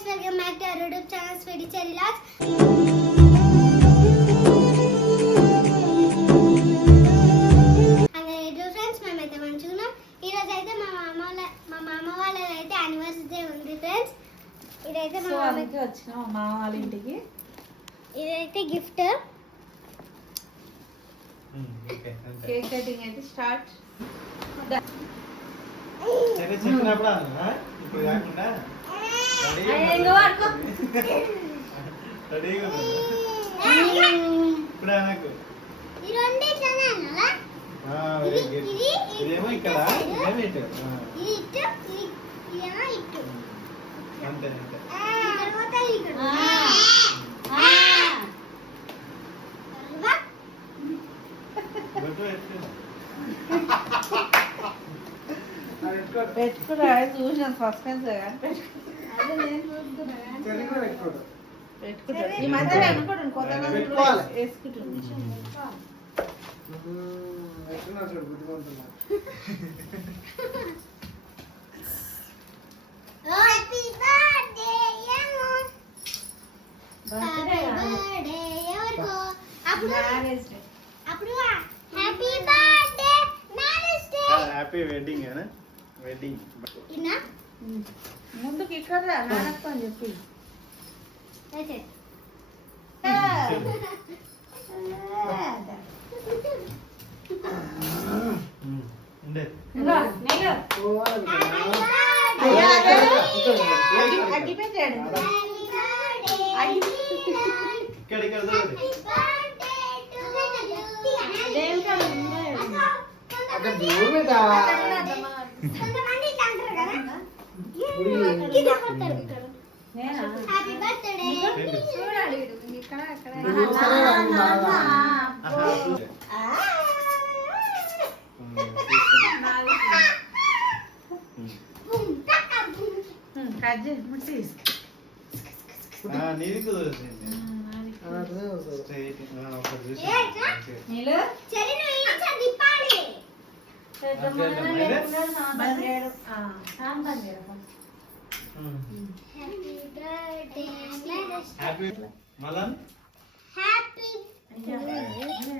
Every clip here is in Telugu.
guys, welcome back to our YouTube channel, Sweetie Cherry Lots. Friends మేమైతే మంచుకున్నాం ఈరోజు అయితే మా మామ వాళ్ళ మా మామ వాళ్ళది అయితే యానివర్సరీ డే ఉంది ఫ్రెండ్స్ ఇదైతే మా మామకి వచ్చిన మా మామ వాళ్ళ ఇంటికి. ఇదైతే గిఫ్ట్ కేక్ కటింగ్ అయితే స్టార్ట్ చెప్పినప్పుడు ఇప్పుడు కాకుండా? అంతే పెట్టుకురా చూసిన సస్పెన్స్ పెట్టుకు. ఈ మధ్య అనుకోండి కొత్త వేసుకుంటుంది హ్యాపీ వెడ్డింగ్ వెడ్డింగ్ ముందుకు ఇక్కడ రా, నాన్నతో అని చెప్పి అయితే ఆ. ఆ. ఉండే ఇంకో, నెయ్యి. అయ్యా, అదే. అడ్డి అడ్డి పెట్టాడు ఇక్కడ ఇక్కడ చూడండి. దేవుడు అక్కడ దూరం పెట్టావా? అక్కడ ఉన్నదమ్మా. Sampai jumpa di Happy birthday, Happy Malan. Happy birthday.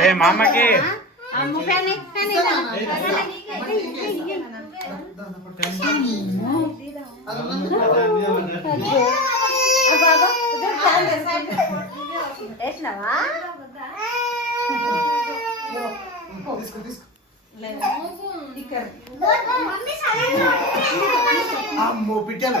ఏ మామకి అమ్మో పెట్టాను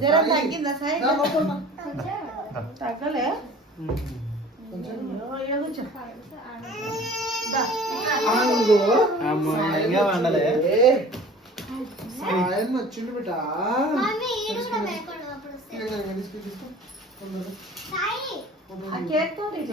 జ్వరం తగ్గిందా సాయి? బిడ్డ.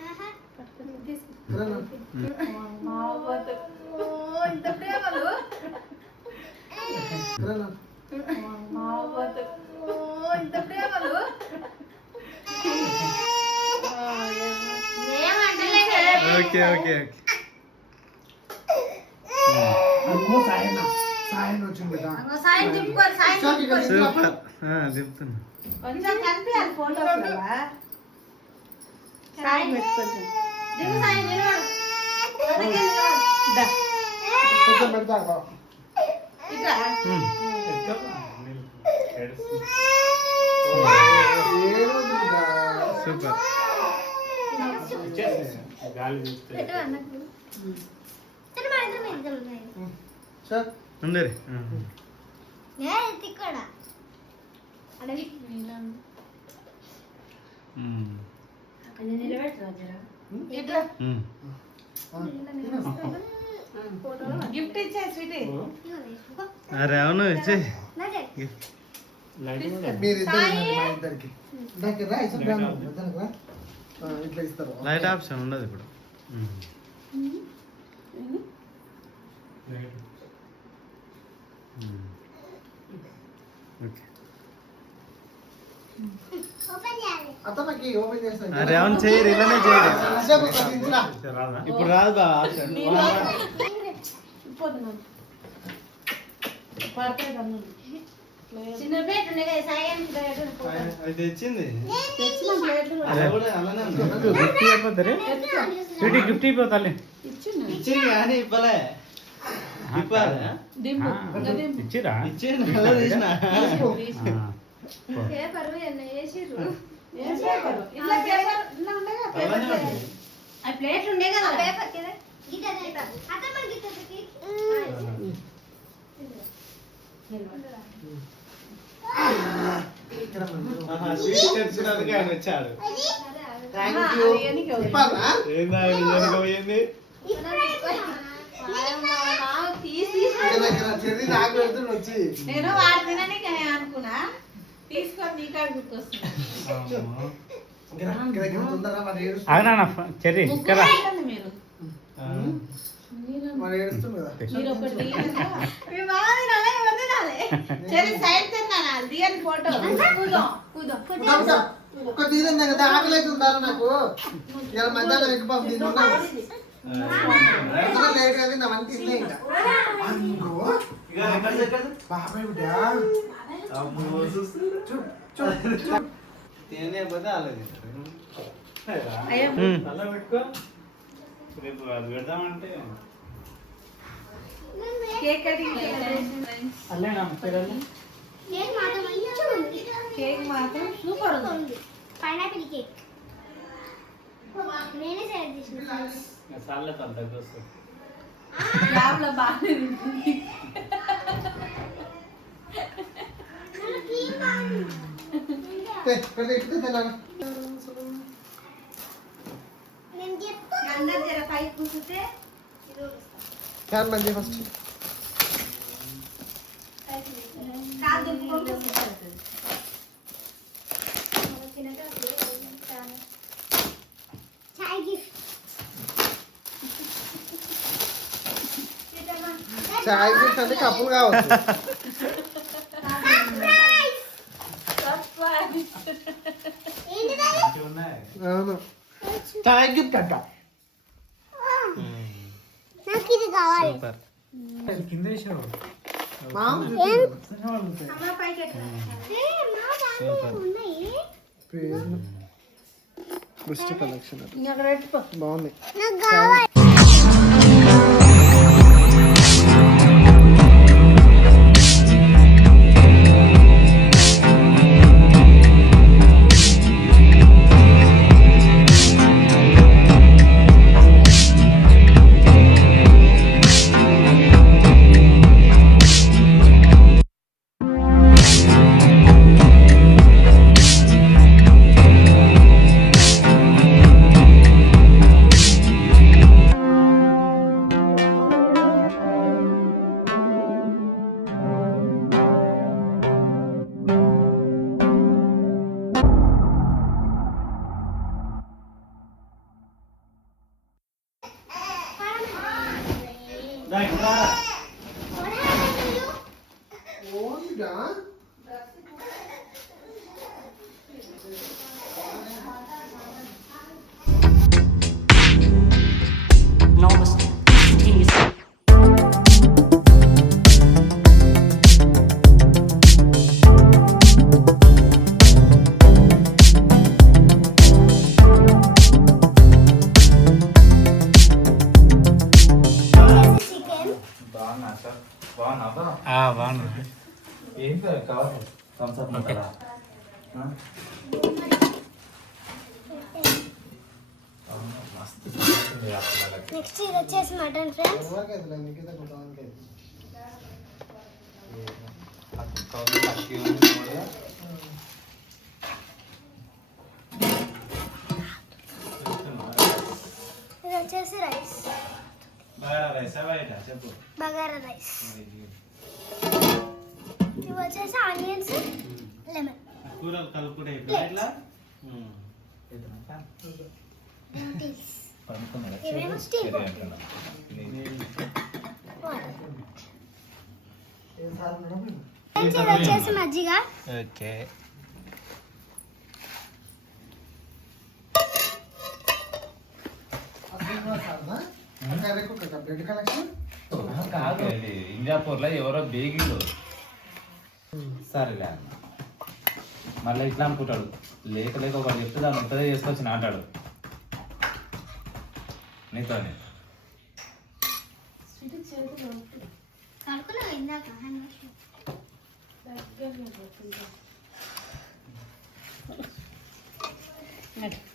ఆహా రా, ఇంత ప్రేమలు. ఇంత ప్రేమలు ఓకే ఓకే ఓకే సాయన సాయన వచ్చింది కొంచెం కనిపించాలి ఫోటోస్ సాయం. దా. కొంచెం పెడతా బా. ఇట్లా ఉమ్. ఏడవద్దు బిడ్డ. సూపర్ పెట్టు గిఫ్ట్ ఇచ్చే స్వీటీ అరే అవును ఇచ్చే లైట్ ఆప్షన్ ఉండదు ఇప్పుడు. ఓకే అవును చేయరు ఇలానే చేయరు. ఇప్పుడు రాదు బా తెచ్చింది. గిఫ్ట్ స్వీటీ గిఫ్ట్ ఇచ్చిండు. ఇచ్చింది కానీ ఇవ్వలే. ఇచ్చిరా? ఇచ్చింది వేసిర్రు పేపర్ ఇట్లా పేపర్ ఇట్లా ఉండే కదా పేపర్. ఆ ప్లేట్ ఉండే పేపర్ మన తెచ్చినందుకు ఆయన వచ్చాడు? ఏందా తీసి నాకు వచ్చి నేను వాడి తినని అనుకున్నా అవునా చెర్రీ కదా? ఒక్క తీరిందా కదా ఆకలి అవుతుందా నాకు. ఇలా మధ్యాహ్నం ఎక్కువ లేట్ నా బాబాయ్ బిడ్డ. తినే పోతే అలాగే అలా పెట్టుకో రేపు అది పెడదామంటే కేక్ కటింగ్ అల్లేనా పిల్లలు కేక్ మాత్రం మంచిగా ఉంది. కేక్ మాత్రం సూపర్ ఉంది పైనాపిల్ కేక్ నేనే సెలెక్ట్ చేసిన సార్లే తన దగ్గర వస్తుంది బాగానే ఫ్యాన్ మంచి ఫస్ట్ కాదు దింపుకొని కూర్చుంటుంది చాయ్ గిఫ్ట్ చాయ్ గిఫ్ట్ అంటే కప్పులు కావచ్చు అవును. చాయ్ గిఫ్ట్ అంట. నాకు ఇది కావాలి. సూపర్. కింద వేసావు. కలెక్షన్ బాగుంది. బాగున్నా ఏం కాదు కావాలి థమ్స్అప్. నెక్స్ట్ ఇది వచ్చేసి మటన్ ఫ్రెండ్స్. ఇది వచ్చేసి రైస్. బాగా రైసా బగారా రైస్. ఇవి వచ్చేసి ఆనియన్స్ లెమన్. కూరలు కలుపుకుంటే ఇట్లా? ఇవేమో స్టీల్ ఇది వచ్చేసి మజ్జిగ. ఓకే. కాదు. ఇంజాపూర్లో ఎవరో బేగిలు సరేలే అన్న. మళ్ళీ ఇట్లా అనుకుంటాడు. లేక లేక ఒకటి చెప్తే దాన్ని ఉంటుందే చేసుకొచ్చి అంటాడు నీతోనే. కడుకున్నావు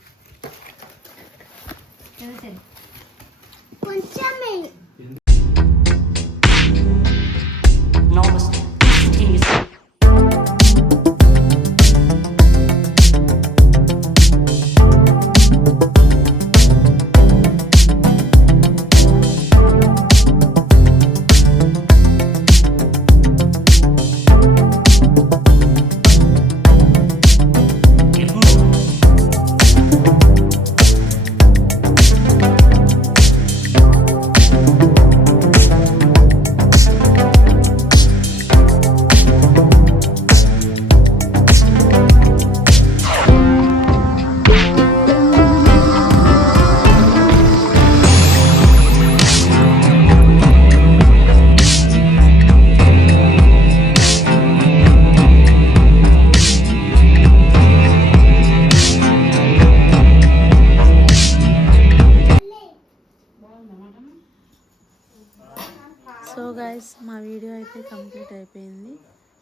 ఫ్రెండ్స్ మా వీడియో అయితే కంప్లీట్ అయిపోయింది.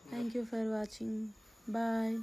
Thank you for watching bye